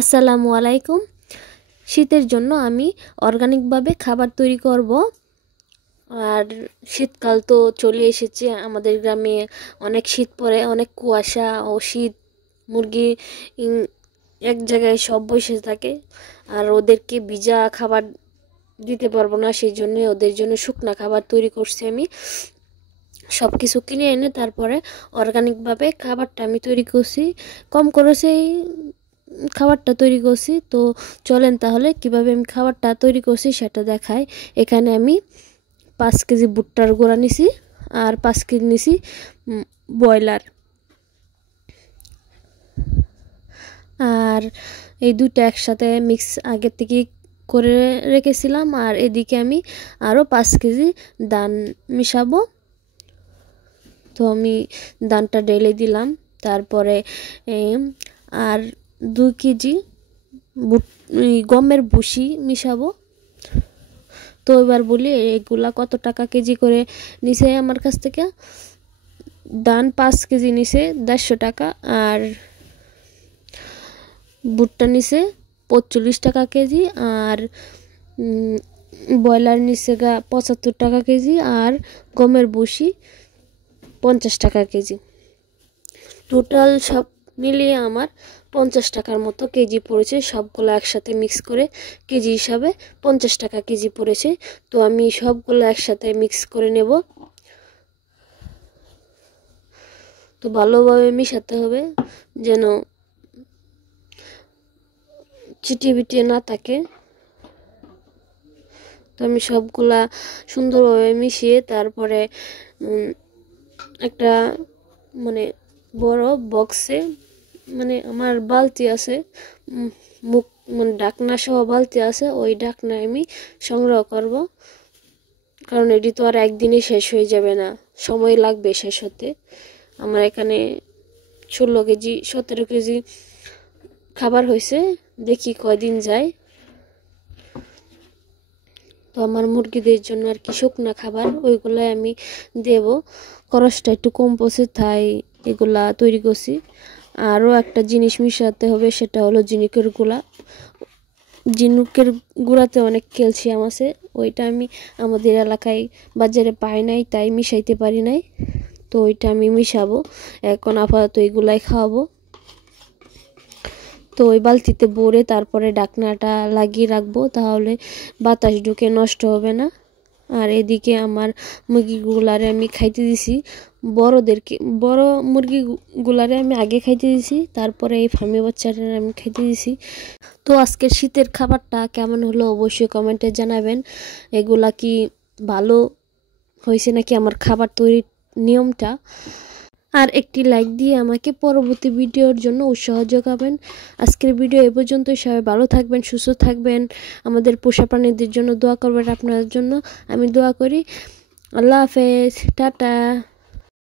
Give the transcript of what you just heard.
আসসালামু আলাইকুম। শীতের জন্য আমি অর্গানিকভাবে খাবার তৈরি করব। আর শীতকাল তো চলে এসেছে, আমাদের গ্রামে অনেক শীত পড়ে, অনেক কুয়াশা ও শীত। মুরগি এক জায়গায় সব বসে থাকে, আর ওদেরকে ভিজা খাবার দিতে পারবো না, সেই জন্য ওদের জন্য শুকনা খাবার তৈরি করছি আমি। সব কিছু কিনে এনে তারপরে অর্গানিকভাবে খাবারটা আমি তৈরি করছি, কম খরচেই খাবারটা তৈরি করছি। তো চলেন তাহলে কিভাবে আমি খাবারটা তৈরি করছি সেটা দেখাই। এখানে আমি 5 কেজি ভুট্টার গুঁড়া নিছি, আর 5 কেজি নিছি ব্রয়লার, আর এই দুটো একসাথে মিক্স আগে থেকে করে রেখেছিলাম। আর এদিকে আমি আরও 5 কেজি ধান মিশাবো। তো আমি ধানটা ঢেলে দিলাম, তারপরে আর 2 কেজি গমের ভুসি মিশাবো। তো এবার বলি এগুলা কত টাকা কেজি করে নিছে আমার কাছ থেকে। ধান 5 কেজি নিছে 150 টাকা, আর ভুট্টা নিছে 45 টাকা কেজি, আর ব্রয়লার নিছে 75 টাকা কেজি, আর গমের ভুসি 50 টাকা কেজি। টোটাল সব মিলিয়ে আমার 50 টাকার মতো কেজি পড়েছে। সবগুলো একসাথে মিক্স করে কেজি হিসাবে 50 টাকা কেজি পড়েছে। তো আমি সবগুলো একসাথে মিক্স করে নেব। তো ভালোভাবে মিশাতে হবে যেন চিটিয়ে বিটিয়ে না থাকে। তো আমি সবগুলা সুন্দরভাবে মিশিয়ে তারপরে একটা বড় বক্সে, আমার বালতি আছে, মুখ ঢাকনা সহ বালতি আছে, ওই ঢাকনায় আমি সংগ্রহ করব। কারণ এটি তো আর একদিনে শেষ হয়ে যাবে না, সময় লাগবে শেষ হতে। আমার এখানে 16 কেজি 17 কেজি খাবার হয়েছে, দেখি কয়দিন যায়। তো আমার মুরগিদের জন্য আর কি শুকনা খাবার, ওইগুলাই আমি দেব। খরচটা একটু কম পড়ছে তাই এগুলা তৈরি করছি। আরও একটা জিনিস মিশাতে হবে, সেটা হলো ঝিনুকের গুঁড়া। ঝিনুকের গুঁড়াতে অনেক ক্যালসিয়াম আছে, ওইটা আমি আমাদের এলাকায় বাজারে পাই নাই, তাই মিশাইতে পারি নাই। তো ওইটা আমি মিশাবো এখন, আপাতত এইগুলাই খাওয়াবো। তো ওই বালতিতে ভরে তারপরে ঢাকনাটা লাগিয়ে রাখবো, তাহলে বাতাস ঢুকে নষ্ট হবে না। আর এদিকে আমার মুরগিগুলারে আমি খাইতে দিছি, বড় মুরগিগুলারে আমি আগে খাইতে দিছি, তারপরে এই ফার্মি বাচ্চাটা আমি খাইতে দিছি। তো আজকের শীতের খাবারটা কেমন হলো অবশ্যই কমেন্টে জানাবেন। এগুলা কি ভালো হয়েছে নাকি আমার খাবার তৈরির নিয়মটা। আর একটি লাইক দিয়ে আমাকে পরবর্তী ভিডিওর জন্য উৎসাহ যোগাবেন। আজকের ভিডিও এ পর্যন্তই। সবাই ভালো থাকবেন, সুস্থ থাকবেন। আমাদের পোষা প্রাণীদের জন্য দোয়া করবেন, আপনাদের জন্য আমি দোয়া করি। আল্লাহ হাফেজ, টাটা।